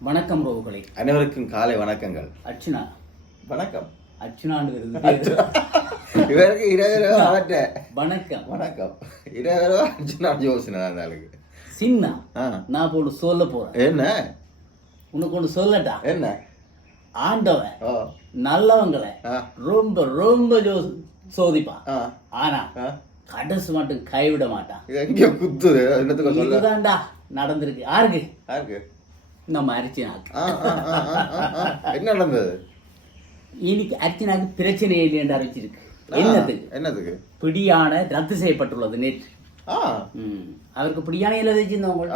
வணக்கம் ரோகுகளே. அனைவருக்கும் காலை வணக்கங்கள். அர்ச்சனா. வணக்கம். அர்ச்சனாண்டு வருது இவருக்கு இரவு அவற்ற வணக்கம். வணக்கம். இரவு அர்ஜுனா யோசனை அந்த ஆளுக்கு. சின்ன. நான் இப்போ ஒன்று சொல்ல போறேன். என்ன? உனக்கு ஒன்று சொல்லட்டா? என்ன? ஆண்டவன் நல்லவங்களை ரொம்ப ரொம்ப சோதிப்பான். ஆனா கடைசி மட்டும் கைவிட மாட்டான். இது எங்க குத்துது. நடந்திருக்கு. யாருக்கு? யாருக்கு? நம்ம அர்ச்சனாக்கு. என்ன நடந்தது? இன்னைக்கு அர்ச்சனாக்கு பிரச்சனை இல்லை என்று அறிவிச்சிருக்கு. ஆ, என்னத்துக்கு என்னத்துக்கு பிடியான ரத்து செய்யப்பட்டுள்ளது நேற்று. அவருக்கு பிடியான எழுதி வச்சிருந்தவங்க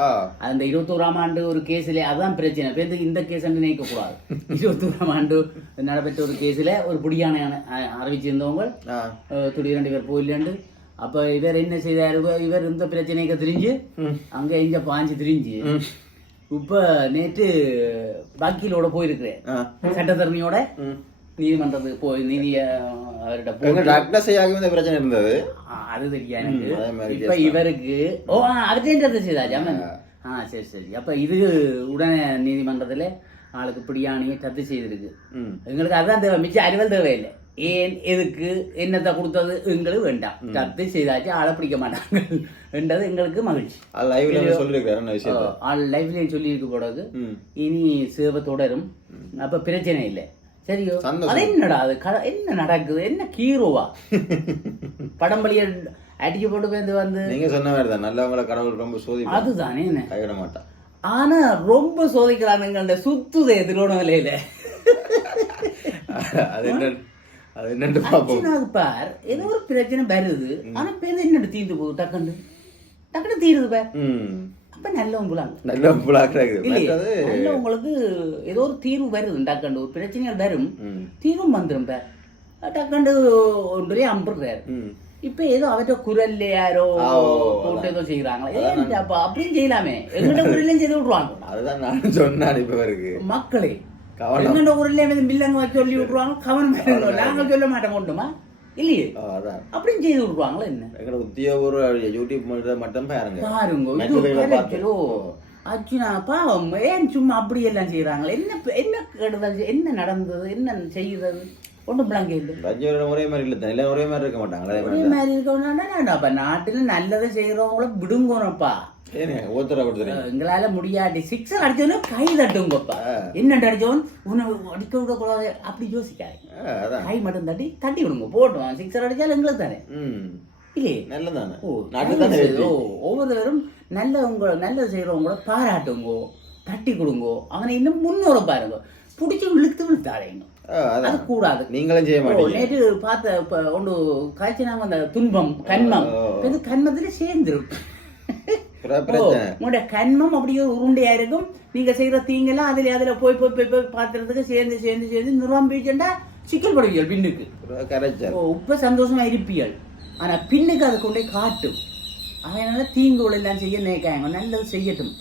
அந்த இருபத்தோராம் ஆண்டு ஒரு கேஸ்ல அதான் பிரச்சனை. எதுக்கு இந்த கேஸ் நினைக்க கூடாது இருபத்தோராம் ஆண்டு நடைபெற்ற ஒரு கேஸ்ல ஒரு பிடியான அறிவிச்சிருந்தவங்க. ஆ. அஹ், திடீரெண்டு பேர் போயிலேண்டு அப்ப இவர் என்ன செய்தாரு? இவர் இந்த பிரச்சனைக்கு திரிஞ்சு. அங்க இங்க பாஞ்சு திரிஞ்சு. இப்ப நேற்று வக்கீலோட போயிருக்கிறேன். சட்டத்தரணியோட. நீதிமன்றத்துக்கு போய் நீதி அவர்கிட்ட டாக்டர் செய்யாம இந்த பிரச்சனை இருந்தது. அது தெரியும் எனக்கு. இப்ப இவருக்கு ஓ அர்ஜென்ட் செய்தாச்சா ஆ. சரி சரி. அப்ப இது உடனே நீதிமன்றத்துல ஆளுக்கு பிடியாணியை ரத்து செய்திருக்கு. எங்களுக்கு அதான் தேவை. மிச்சம் அறிவல் தேவையில்லை. ஏன் எதுக்கு? என்னத்தை கொடுத்தது? எங்களுக்கு வேண்டாம். ரத்து செய்தாச்சு ஆளை பிடிக்க மாட்டாங்க. என்றது எங்களுக்கு மகிழ்ச்சி. ஆள் லைவ்லயும் சொல்லி இருக்க கூடாது. ம். இனி சேவை தொடரும். அப்ப பிரச்சனை இல்லை. சரியோ. அது என்னடா அது? என்ன நடக்குது? என்ன கீரோவா? படம் வழிய அடிக்க போட்டு வந்து வந்து. நீங்க சொன்ன மாதிரி தான் நல்லவங்கள கடவுள் ரொம்ப சோதி அதுதானே என்ன? கைவிட மாட்டான் ஆனா ரொம்ப சோதிக்கிறானுங்க திருவண்ண திருவண்ணாமலையில அது என்ன? அது என்னன்னு பார்ப்போம். பார் ஏதோ ஒரு பிரச்சனை வருது. ஆனா பேர் என்னட்டு தீர்ந்து போகுது? டக்குன்னு. டக்குன்னு தீருது பார். அப்ப நல்லவங்க போலாங்க நல்ல புலாக்குறாங்க இல்லையே? மற்றது நல்லவங்களுக்கு ஏதோ ஒரு தீர்வு வருது. டக்குண்டு ஒரு பிரச்சனைகள் வரும். தீர்வும் வந்துடும் பார். டக்குண்டு ஒன்றே அம்புறாரு இப்ப ஏதோ அவற்ற குரல்ல யாரோ போட்டு ஏதோ செய்யறாங்களா அப்ப அப்படியும் செய்யலாமே. எங்கிட்ட குரல்லையும் செய்து விட்டுருவாங்க. அதுதான் நான் சொன்னேன் இப்ப மக்களே எங்கிட்ட குரல்லையும் மில்லங்க சொல்லி விட்டுருவாங்க கவனம் இருங்க. நாங்க சொல்ல மாட்டோம் கொண்டுமா இல்லையே? அப்படியும் செய்து விட்டுருவாங்களா என்ன? எங்களோட உத்தியோகபூர்வ யூடியூப் மட்டும் பாருங்க. பாருங்க அர்ஜுனா பாவம் ஏன் சும்மா அப்படி எல்லாம் செய்யறாங்களே என்ன என்ன கெடுதல் என்ன நடந்தது என்ன செய்யுறது ஒன்றும் பிள்ளைங்க இல்லை ரஜினியோட ஒரே மாதிரி இல்லை எல்லாம் ஒரே மாதிரி இருக்க மாட்டாங்க ஒரே மாதிரி இருக்கணும்னா அப்ப நாட்டுல நல்லதை செய்யறவங்கள விடுங்கணும்ப்பா எங்களால முடியாட்டி சிக்ஸர் அடிச்சவனும் கை தட்டுங்கப்பா என்னண்டு அடிச்சவன் உன்னை அடிக்க விட கூடாது அப்படி யோசிக்காது கை மட்டும் தட்டி தட்டி விடுங்க போட்டோம் சிக்ஸர் அடிச்சாலும் எங்களுக்கு தானே ம் இல்லையே நல்லதானே ஓ நாட்டு நல்லது தானே செய்யுது. ஓ, ஒவ்வொருத்தரும் நல்லவங்க நல்லது செய்யறவங்கள பாராட்டுங்கோ தட்டி கொடுங்கோ அவனை இன்னும் முன்னோர பாருங்க பிடிச்சி இழுத்து விழுத்தாடைங்க ஆ, அது கூடாது. நீங்களும் செய்ய மாட்டீங்க. நேற்று பார்த்த ஒன்று காய்ச்சினாங்க அந்த துன்பம் கண்மம். இது கண்மத்துல பிரச்சனை. உங்களோட கண்மம் அப்படியே உருண்டையா இருக்கும். நீங்க செய்யற தீங்கெல்லாம் அதுல அதுல போய் போய் போய் போய் பாத்துறதுக்கு சேர்ந்து சேர்ந்து சேர்ந்து நிரம்பிச்சுட்டா சிக்கல் படுவீர்கள் பின்னுக்கு. இப்ப சந்தோஷமா இருப்பீர்கள் ஆனா பின்னுக்கு அதை கொண்டே காட்டும். அதனால தீங்குகள் எல்லாம் செய்ய நினைக்காங்க நல்லது செய்யட்டும்.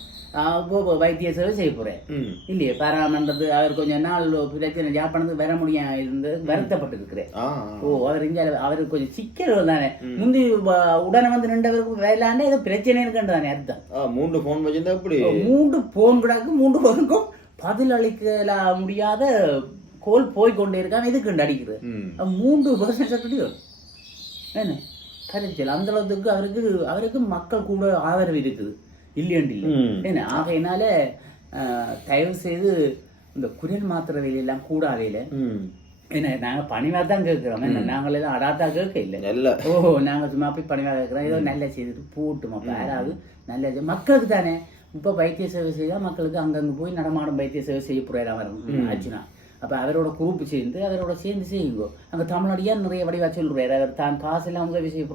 வைத்திய சேவை செய்ய போறேன் இல்லையே பாராமன்றது அவர் கொஞ்ச நாள் பிரச்சனை ஜாப்பானது வர முடியாம இருந்து வருத்தப்பட்டு இருக்கிறேன் ஓ அவர் இங்க அவருக்கு கொஞ்சம் சிக்கல் தானே முந்தி உடனே வந்து நின்றவருக்கு வேலாண்டா ஏதோ பிரச்சனை இருக்குன்றதானே அர்த்தம் மூன்று ஃபோன் வச்சிருந்தா எப்படி மூன்று போன் கிடக்கு மூன்று போனுக்கும் பதில் அளிக்கல முடியாத கோல் போய் கொண்டே இருக்கான் இதுக்கு அடிக்கிறது மூன்று வருஷம் சட்டடியோ என்ன கரைச்சல் அந்த அளவுக்கு அவருக்கு அவருக்கு மக்கள் கூட ஆதரவு இருக்குது இல்லையண்டு இல்லை. ஆகையினால தயவு செய்து இந்த குரல் மாத்திர வேலையெல்லாம் கூடாதையில என்ன நாங்க பணிவா தான் கேட்கிறோம். என்ன நாங்கள் எல்லாம் அடாத்தா கேட்க இல்லை. ஓ நாங்க சும்மா போய் பணிவா கேட்கிறோம். ஏதோ நல்ல செய்துட்டு போட்டுமா. யாராவது நல்ல மக்களுக்கு தானே. இப்ப வைத்திய சேவை செய்தா மக்களுக்கு அங்கங்க போய் நடமாடும் வைத்திய சேவை செய்ய போறாரு அவர் அர்ஜுனா அப்ப அவரோட குரூப் சேர்ந்து அவரோட சேர்ந்து செய்யுங்க. அங்க தமிழ்நாடியா நிறைய வடிவா சொல்றாரு அவர் தான் காசு எல்லாம் உதவி செய்ய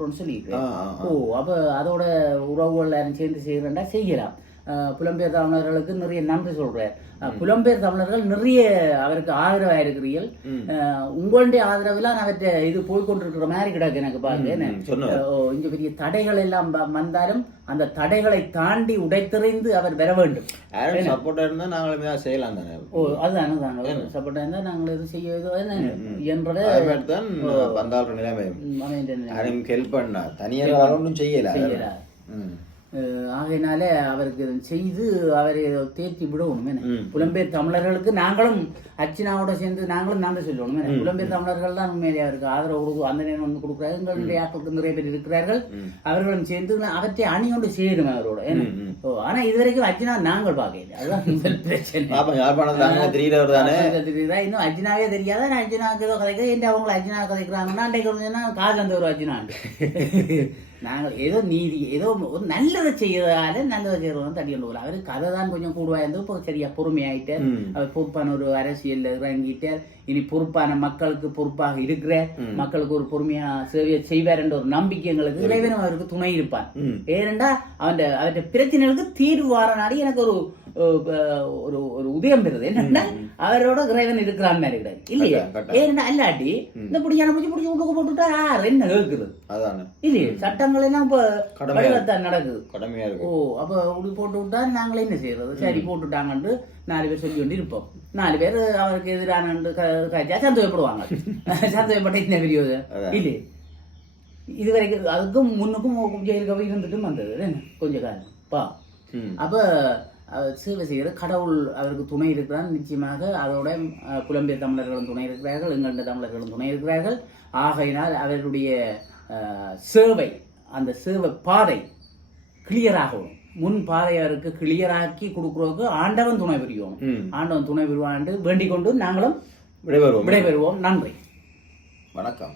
ஆ ஓ அப்ப அதோட உறவுகள் சேர்ந்து செய்யறா செய்யலாம். புலம்பெயர் தமிழர்களுக்கு நிறைய நன்றி சொல்றார் அஹ் புலம்பெயர் தமிழர்கள் நிறைய அவருக்கு ஆதரவா இருக்கிறீர்கள் உங்களுடைய ஆதரவுலாம் அவற்றை இது போய்கொண்டிருக்கிற மாதிரி கிடக்கு எனக்கு பாருங்க. இங்க பெரிய தடைகள் எல்லாம் வந்தாலும் அந்த தடைகளை தாண்டி உடைத்தெறிந்து அவர் வர வேண்டும். சப்போர்ட்டா இருந்தா நாங்களுமே செய்யலாம் தானே? ஓ அதுதான் அதுதான். சப்போர்ட் இருந்தால் நாங்கள் எதுவும் செய்ய என்றதை தான் நிலைமை. யாரும் ஹெல்ப் பண்ணா தனியாக ஒன்றும் செய்யல. செய்யல. ஆகையினால அவருக்கு செய்து அவரை தேர்த்தி விடணும் என்ன? ம். புலம்பெயர் தமிழர்களுக்கு நாங்களும் அர்ச்சனாவோட சேர்ந்து நாங்களும் நன்றி சொல்லணும் என்ன? புலம்பெயர் தமிழர்கள் தான் உண்மையிலே அவருக்கு ஆதரவு கொடுக்கும் அந்த நேரம் வந்து கொடுக்குறாரு எங்களுடைய ஆட்களுக்கு நிறைய பேர் இருக்கிறார்கள். அவர்களும் சேர்ந்து அவற்றை அணியோண்டு சேரும் அவரோட என்ன. ஓ, ஆனா இது வரைக்கும் அர்ச்சனா நாங்கள் பார்க்கல அதுதான் முதல் பிரச்சனை? இன்னும் அர்ஜுனாவே தெரியாத. நான் அர்ஜுனாவுக்கு ஏதோ கதைக்க ஏன் அவங்கள அர்ஜுனா கதைக்கிறாங்கன்னா அன்றைக்கு காதில் அந்த ஒரு அர்ஜுனாண்டு நாங்கள் ஏதோ நீதி ஏதோ ஒரு நல்லதை செய்யறதால நல்லதை செய்யறோம் தடி கொண்டு போகல அவர் கதை தான் கொஞ்சம் கூடுவா இருந்து இப்போ சரியா பொறுமையாயிட்டார். அவர் பொறுப்பான ஒரு அரசியல்ல இறங்கிட்டார் இனி பொறுப்பான மக்களுக்கு பொறுப்பாக இருக்கிற மக்களுக்கு ஒரு பொறுமையா சேவையை செய்வார் என்ற ஒரு நம்பிக்கை எங்களுக்கு இறைவனும் அவருக்கு துணை இருப்பான். ஏனென்றா அவன் அவருடைய பிரச்சனைகளுக்கு தீர்வு வார நாடி எனக்கு ஒரு ஒரு உதயம் பெறுது என்னன்னா அவரோட இறைவன் இருக்கிறான் மாதிரி கிடையாது. இல்லையே. ஏன்னா அல்லாட்டி இந்த பிடிச்சான பிடிச்சி பிடிச்சி உள்ளுக்கு போட்டுட்டா யார்? என்ன கேட்குறது அதானே. இல்லையே? சட்டங்கள் எல்லாம் இப்போ கடமையா வடிவத்தான் நடக்குது. கடமையா ஓ இருக்கு அப்போ இப்படி போட்டு விட்டா நாங்களே என்ன செய்யறது? சரி போட்டுட்டாங்கன்ட்டு நாலு பேர் சொல்லி கொண்டு இருப்போம் நாலு பேர் அவருக்கு எதிரான காய்ச்சா சந்தோஷப்படுவாங்க. சந்தோஷப்பட்ட இந்த வீடியோ. இல்லையே? இது வரைக்கும் அதுக்கும் முன்னுக்கும் ஜெயிலுக்கு இருந்துட்டும் வந்தது. என்ன? கொஞ்ச காலம். பா. அப்போ சேவை செய்கிற கடவுள் அவருக்கு துணை இருக்கிறான் நிச்சயமாக அதோட புலம்பெயர் தமிழர்களும் துணை இருக்கிறார்கள் எங்கண்ட தமிழர்களும் துணை இருக்கிறார்கள். ஆகையினால் அவருடைய சேவை அந்த சேவை பாதை கிளியராகும் முன் பாதை அவருக்கு கிளியராக்கி கொடுக்குறதுக்கு ஆண்டவன் துணை புரியும். ஆண்டவன் துணை புரிவாண்டு வேண்டிக் கொண்டு நாங்களும் விடைபெறுவோம். விடைபெறுவோம். நன்றி. வணக்கம்.